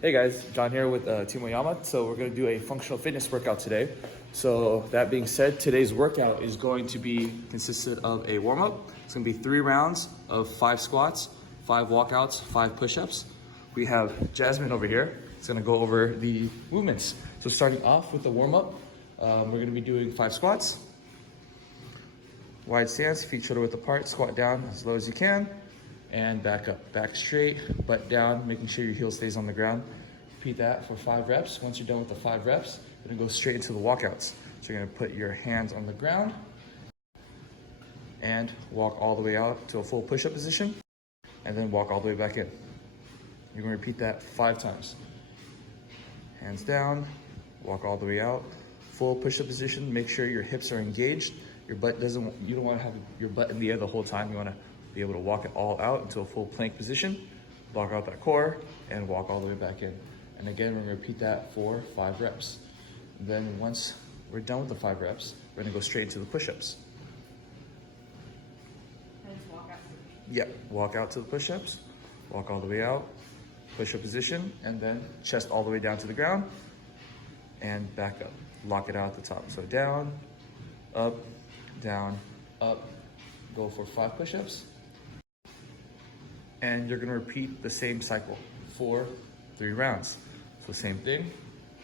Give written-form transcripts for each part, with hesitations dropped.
Hey guys, John here with Team Oyama. So we're going to do a functional fitness workout today. So that being said, today's workout is going to be consisted of a warm-up. It's going to be 3 rounds of 5 squats, 5 walkouts, 5 push-ups. We have Jasmine over here. It's going to go over the movements. So starting off with the warm-up, we're going to be doing 5 squats. Wide stance, feet shoulder width apart, squat down as low as you can. And back up, back straight, butt down, making sure your heel stays on the ground. Repeat that for 5 reps. Once you're done with the 5 reps, you're gonna go straight into the walkouts. So you're gonna put your hands on the ground and walk all the way out to a full push-up position, and then walk all the way back in. You're gonna repeat that 5 times. Hands down, walk all the way out, full push-up position. Make sure your hips are engaged. You don't wanna have your butt in the air the whole time. You wanna be able to walk it all out into a full plank position, block out that core, and walk all the way back in. And again, we're gonna repeat that for 5 reps. And then once we're done with the 5 reps, we're gonna go straight into the push-ups. And just walk out. Yep, walk out to the push-ups, walk all the way out, push-up position, and then chest all the way down to the ground, and back up. Lock it out at the top. So down, up, go for 5 push-ups. And you're gonna repeat the same cycle for 3 rounds. So same thing,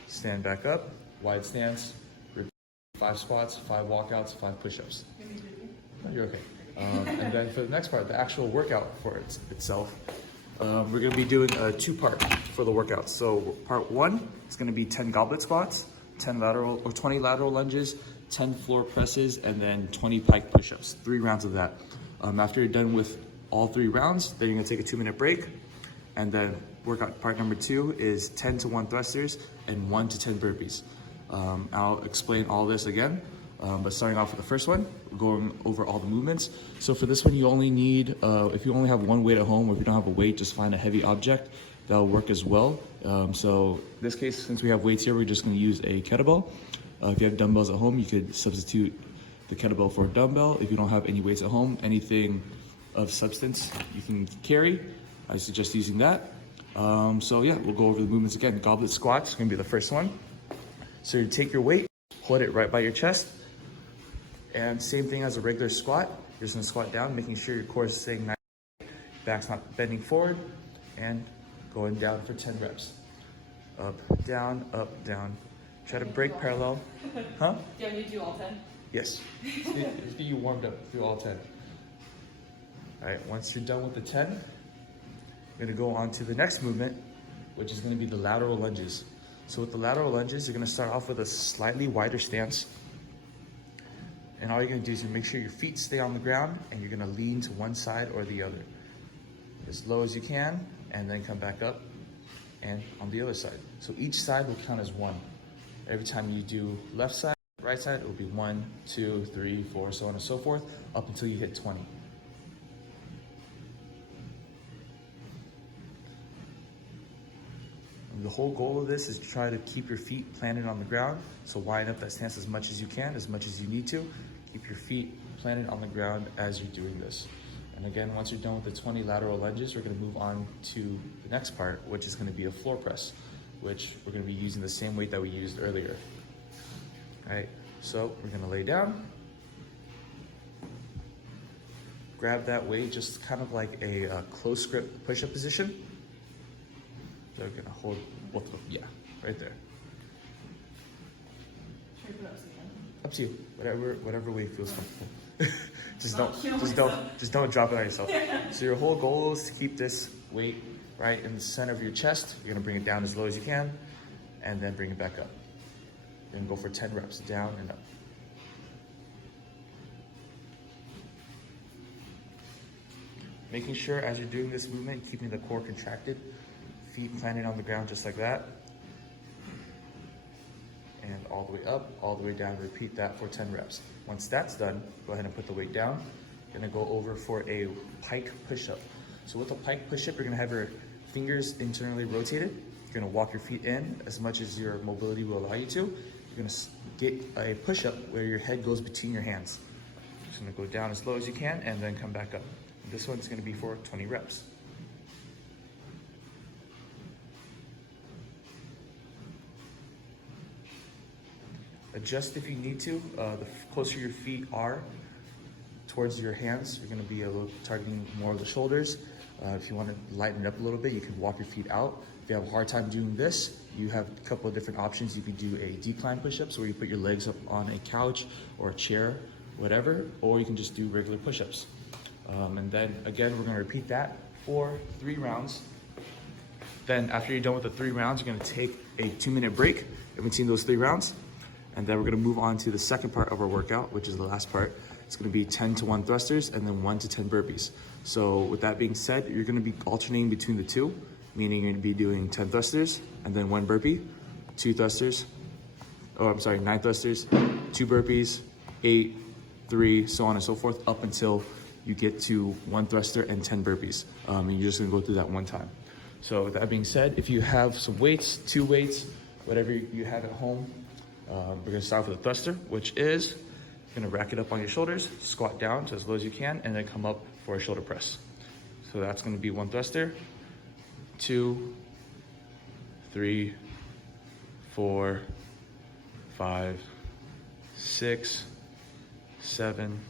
stand back up, wide stance, repeat 5 squats, 5 walkouts, 5 push-ups. No, you're okay. And then for the next part, the actual workout for itself, we're gonna be doing a 2-part for the workout. So part 1 is gonna be 10 goblet squats, 20 lateral lunges, 10 floor presses, and then 20 pike push-ups, 3 rounds of that. After you're done with all 3 rounds, then you're gonna take a 2-minute break. And then workout part number 2 is 10 to 1 thrusters and 1 to 10 burpees. I'll explain all this again, but starting off with the first one, going over all the movements. So for this one, you only need, if you only have 1 weight at home, or if you don't have a weight, just find a heavy object. That'll work as well. So in this case, since we have weights here, we're just gonna use a kettlebell. If you have dumbbells at home, you could substitute the kettlebell for a dumbbell. If you don't have any weights at home, anything of substance you can carry, I suggest using that. So yeah, we'll go over the movements again. Goblet squats is gonna be the first one. So you take your weight, hold it right by your chest, and same thing as a regular squat. You're just gonna squat down, making sure your core is staying nice, back's not bending forward, and going down for 10 reps. Up, down, up, down. Try to break parallel. Huh? Do you want me to do all 10? Yes. Let's get you warmed up through all 10. All right, once you're done with the 10, we're gonna go on to the next movement, which is gonna be the lateral lunges. So with the lateral lunges, you're gonna start off with a slightly wider stance. And all you're gonna do is make sure your feet stay on the ground, and you're gonna lean to one side or the other. As low as you can, and then come back up and on the other side. So each side will count as 1. Every time you do left side, right side, it will be 1, 2, 3, 4, so on and so forth, up until you hit 20. The whole goal of this is to try to keep your feet planted on the ground. So wind up that stance as much as you can, as much as you need to. Keep your feet planted on the ground as you're doing this. And again, once you're done with the 20 lateral lunges, we're gonna move on to the next part, which is gonna be a floor press, which we're gonna be using the same weight that we used earlier. All right, so we're gonna lay down. Grab that weight, just kind of like a close grip push-up position. So we're gonna hold both of them, yeah, right there. Should I put up some again? Up to you, whatever way feels comfortable. just don't drop it on yourself. So your whole goal is to keep this weight right in the center of your chest. You're gonna bring it down as low as you can, and then bring it back up. Then go for 10 reps, down and up. Making sure as you're doing this movement, keeping the core contracted, feet planted on the ground just like that. And all the way up, all the way down. Repeat that for 10 reps. Once that's done, go ahead and put the weight down. Gonna go over for a pike push-up. So with a pike push-up, you're gonna have your fingers internally rotated. You're gonna walk your feet in as much as your mobility will allow you to. You're gonna get a push-up where your head goes between your hands. Just gonna go down as low as you can and then come back up. This one's gonna be for 20 reps. Adjust if you need to. The closer your feet are towards your hands, you're gonna be a little targeting more of the shoulders. If you wanna lighten it up a little bit, you can walk your feet out. If you have a hard time doing this, you have a couple of different options. You could do a decline push-ups where you put your legs up on a couch or a chair, whatever, or you can just do regular push-ups. And then again, we're gonna repeat that for 3 rounds. Then after you're done with the 3 rounds, you're gonna take a 2-minute break in between those 3 rounds. And then we're gonna move on to the second part of our workout, which is the last part. It's gonna be 10 to 1 thrusters and then 1 to 10 burpees. So with that being said, you're gonna be alternating between the two, meaning you're gonna be doing 10 thrusters and then 1 burpee, 2 thrusters, 9 thrusters, 2 burpees, 8, 3, so on and so forth, up until you get to 1 thruster and 10 burpees. And you're just gonna go through that 1 time. So with that being said, if you have some weights, 2 weights, whatever you have at home, we're gonna start with a thruster, which is you're gonna rack it up on your shoulders, squat down to as low as you can, and then come up for a shoulder press. So that's gonna be 1 thruster, 2, 3, 4, 5, 6, 7,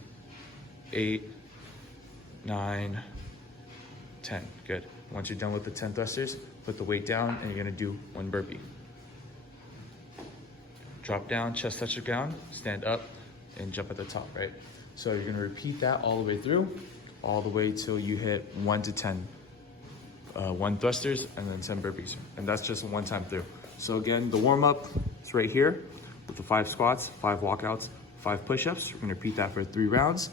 8, 9, 10. Good. Once you're done with the 10 thrusters, put the weight down and you're gonna do 1 burpee. Drop down, chest touch the ground, stand up, and jump at the top, right? So you're gonna repeat that all the way through, all the way till you hit 1 to 10. 1 thrusters and then 10 burpees. And that's just 1 time through. So again, the warm up is right here with the 5 squats, 5 walkouts, 5 push-ups. We're gonna repeat that for 3 rounds.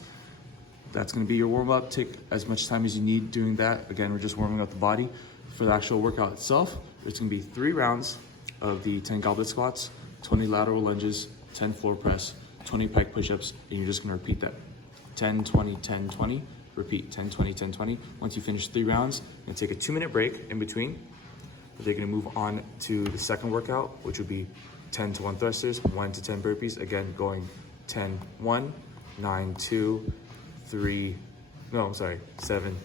That's gonna be your warm up. Take as much time as you need doing that. Again, we're just warming up the body. For the actual workout itself, it's gonna be 3 rounds of the 10 goblet squats, 20 lateral lunges, 10 floor press, 20 pike push-ups, and you're just gonna repeat that. 10, 20, 10, 20, repeat, 10, 20, 10, 20. Once you finish 3 rounds, you're gonna take a 2-minute break in between. They're gonna move on to the second workout, which would be 10 to 1 thrusters, 1 to 10 burpees. Again, going 10, 1, 9, 2, 7,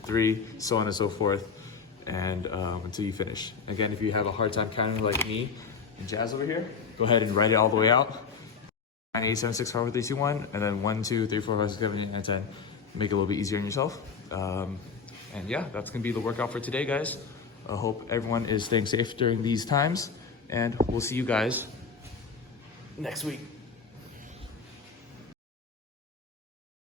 3, so on and so forth, and until you finish. Again, if you have a hard time counting like me and Jazz over here, go ahead and write it all the way out. 9, 8, 7, 6, 5, 4, 3, 2, 1, and then 1, 2, 3, 4, 5, 6, 7, 8, 9, 10. Make it a little bit easier on yourself. And yeah, that's gonna be the workout for today, guys. I hope everyone is staying safe during these times, and we'll see you guys next week.